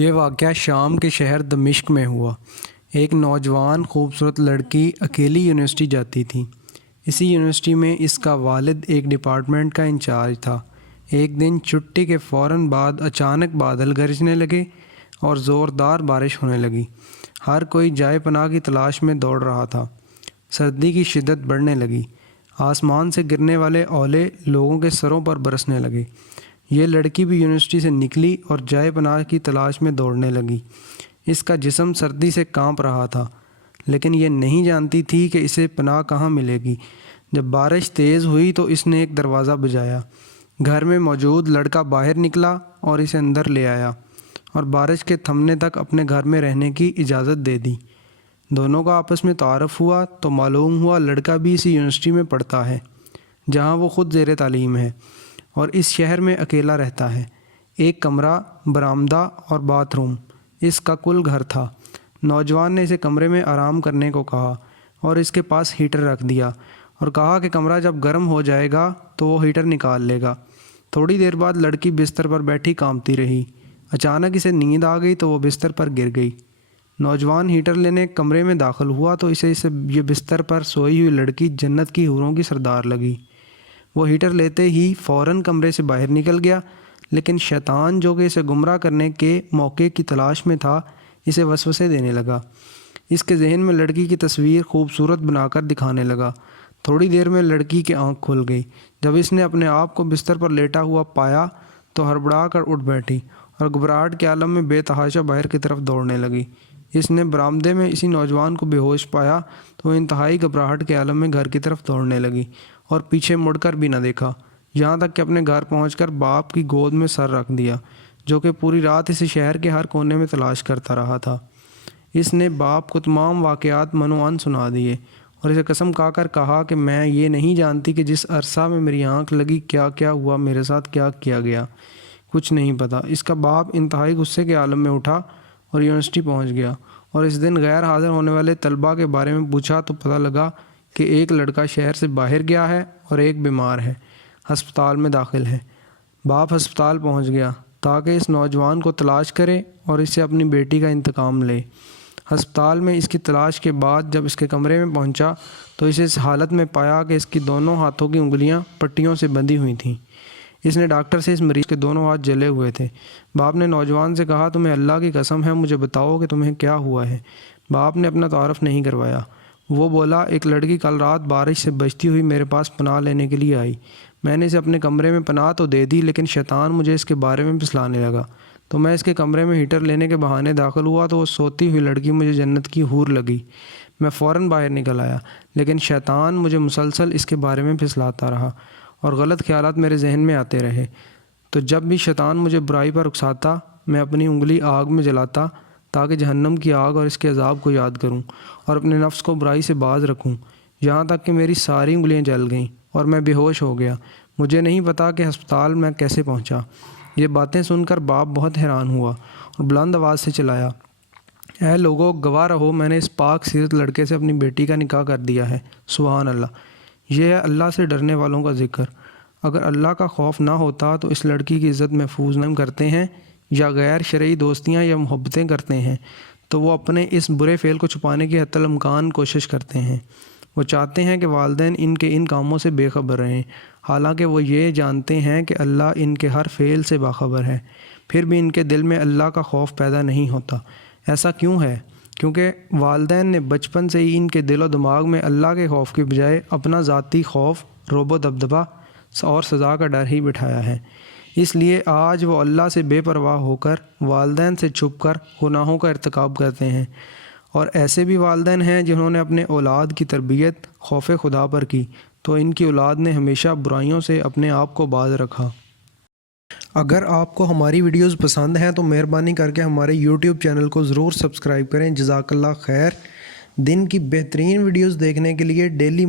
یہ واقعہ شام کے شہر دمشق میں ہوا۔ ایک نوجوان خوبصورت لڑکی اکیلی یونیورسٹی جاتی تھی۔ اسی یونیورسٹی میں اس کا والد ایک ڈپارٹمنٹ کا انچارج تھا۔ ایک دن چھٹی کے فوراً بعد اچانک بادل گرجنے لگے اور زوردار بارش ہونے لگی۔ ہر کوئی جائے پناہ کی تلاش میں دوڑ رہا تھا۔ سردی کی شدت بڑھنے لگی۔ آسمان سے گرنے والے اولے لوگوں کے سروں پر برسنے لگے۔ یہ لڑکی بھی یونیورسٹی سے نکلی اور جائے پناہ کی تلاش میں دوڑنے لگی۔ اس کا جسم سردی سے کانپ رہا تھا، لیکن یہ نہیں جانتی تھی کہ اسے پناہ کہاں ملے گی۔ جب بارش تیز ہوئی تو اس نے ایک دروازہ بجایا۔ گھر میں موجود لڑکا باہر نکلا اور اسے اندر لے آیا اور بارش کے تھمنے تک اپنے گھر میں رہنے کی اجازت دے دی۔ دونوں کا آپس میں تعارف ہوا تو معلوم ہوا لڑکا بھی اسی یونیورسٹی میں پڑھتا ہے جہاں وہ خود زیر تعلیم ہے اور اس شہر میں اکیلا رہتا ہے۔ ایک کمرہ، برآمدہ اور باتھ روم اس کا کل گھر تھا۔ نوجوان نے اسے کمرے میں آرام کرنے کو کہا اور اس کے پاس ہیٹر رکھ دیا اور کہا کہ کمرہ جب گرم ہو جائے گا تو وہ ہیٹر نکال لے گا۔ تھوڑی دیر بعد لڑکی بستر پر بیٹھی کانپتی رہی۔ اچانک اسے نیند آ گئی تو وہ بستر پر گر گئی۔ نوجوان ہیٹر لینے کمرے میں داخل ہوا تو اسے یہ بستر پر سوئی ہوئی لڑکی جنت کی حوروں کی سردار لگی۔ وہ ہیٹر لیتے ہی فوراً کمرے سے باہر نکل گیا، لیکن شیطان جو کہ اسے گمراہ کرنے کے موقع کی تلاش میں تھا اسے وسوسے دینے لگا۔ اس کے ذہن میں لڑکی کی تصویر خوبصورت بنا کر دکھانے لگا۔ تھوڑی دیر میں لڑکی کی آنکھ کھل گئی۔ جب اس نے اپنے آپ کو بستر پر لیٹا ہوا پایا تو ہڑبڑا کر اٹھ بیٹھی اور گھبراہٹ کے عالم میں بے تحاشا باہر کی طرف دوڑنے لگی۔ اس نے برآمدے میں اسی نوجوان کو بے ہوش پایا تو وہ انتہائی گھبراہٹ کے عالم میں گھر کی طرف دوڑنے لگی اور پیچھے مڑ کر بھی نہ دیکھا، یہاں تک کہ اپنے گھر پہنچ کر باپ کی گود میں سر رکھ دیا، جو کہ پوری رات اسے شہر کے ہر کونے میں تلاش کرتا رہا تھا۔ اس نے باپ کو تمام واقعات منوعن سنا دیے اور اسے قسم کھا کر کہا کہ میں یہ نہیں جانتی کہ جس عرصہ میں میری آنکھ لگی کیا کیا ہوا، میرے ساتھ کیا کیا گیا، کچھ نہیں پتہ۔ اس کا باپ انتہائی غصے کے عالم میں اٹھا اور یونیورسٹی پہنچ گیا اور اس دن غیر حاضر ہونے والے طلباء کے بارے میں پوچھا تو پتہ لگا کہ ایک لڑکا شہر سے باہر گیا ہے اور ایک بیمار ہے، ہسپتال میں داخل ہے۔ باپ ہسپتال پہنچ گیا تاکہ اس نوجوان کو تلاش کرے اور اس سے اپنی بیٹی کا انتقام لے۔ ہسپتال میں اس کی تلاش کے بعد جب اس کے کمرے میں پہنچا تو اسے اس حالت میں پایا کہ اس کی دونوں ہاتھوں کی انگلیاں پٹیوں سے بندھی ہوئی تھیں۔ اس نے ڈاکٹر سے اس مریض کے دونوں ہاتھ جلے ہوئے تھے۔ باپ نے نوجوان سے کہا تمہیں اللہ کی قسم ہے مجھے بتاؤ کہ تمہیں کیا ہوا ہے۔ باپ نے اپنا تعارف نہیں کروایا۔ وہ بولا ایک لڑکی کل رات بارش سے بچتی ہوئی میرے پاس پناہ لینے کے لیے آئی۔ میں نے اسے اپنے کمرے میں پناہ تو دے دی، لیکن شیطان مجھے اس کے بارے میں پھسلانے لگا تو میں اس کے کمرے میں ہیٹر لینے کے بہانے داخل ہوا تو وہ سوتی ہوئی لڑکی مجھے جنت کی حور لگی۔ میں فوراً باہر نکل آیا، لیکن شیطان مجھے مسلسل اس کے بارے میں پھسلاتا رہا اور غلط خیالات میرے ذہن میں آتے رہے۔ تو جب بھی شیطان مجھے برائی پر اکساتا میں اپنی انگلی آگ میں جلاتا تاکہ جہنم کی آگ اور اس کے عذاب کو یاد کروں اور اپنے نفس کو برائی سے باز رکھوں، یہاں تک کہ میری ساری انگلیاں جل گئیں اور میں بے ہوش ہو گیا۔ مجھے نہیں پتا کہ ہسپتال میں کیسے پہنچا۔ یہ باتیں سن کر باپ بہت حیران ہوا اور بلند آواز سے چلایا، اے لوگو گواہ رہو، میں نے اس پاک سیرت لڑکے سے اپنی بیٹی کا نکاح کر دیا ہے۔ سبحان اللہ۔ یہ ہے اللہ سے ڈرنے والوں کا ذکر۔ اگر اللہ کا خوف نہ ہوتا تو اس لڑکی کی عزت محفوظ نہیں کرتے ہیں یا غیر شرعی دوستیاں یا محبتیں کرتے ہیں تو وہ اپنے اس برے فعل کو چھپانے کی حتی الامکان کوشش کرتے ہیں۔ وہ چاہتے ہیں کہ والدین ان کاموں سے بے خبر رہیں، حالانکہ وہ یہ جانتے ہیں کہ اللہ ان کے ہر فعل سے باخبر ہے، پھر بھی ان کے دل میں اللہ کا خوف پیدا نہیں ہوتا۔ ایسا کیوں ہے؟ کیونکہ والدین نے بچپن سے ہی ان کے دل و دماغ میں اللہ کے خوف کی بجائے اپنا ذاتی خوف، رعب و دبدبہ اور سزا کا ڈر ہی بٹھایا ہے۔ اس لیے آج وہ اللہ سے بے پرواہ ہو کر والدین سے چھپ کر گناہوں کا ارتکاب کرتے ہیں، اور ایسے بھی والدین ہیں جنہوں نے اپنے اولاد کی تربیت خوف خدا پر کی تو ان کی اولاد نے ہمیشہ برائیوں سے اپنے آپ کو باز رکھا۔ اگر آپ کو ہماری ویڈیوز پسند ہیں تو مہربانی کر کے ہمارے یوٹیوب چینل کو ضرور سبسکرائب کریں۔ جزاک اللہ خیر۔ دن کی بہترین ویڈیوز دیکھنے کے لیے ڈیلی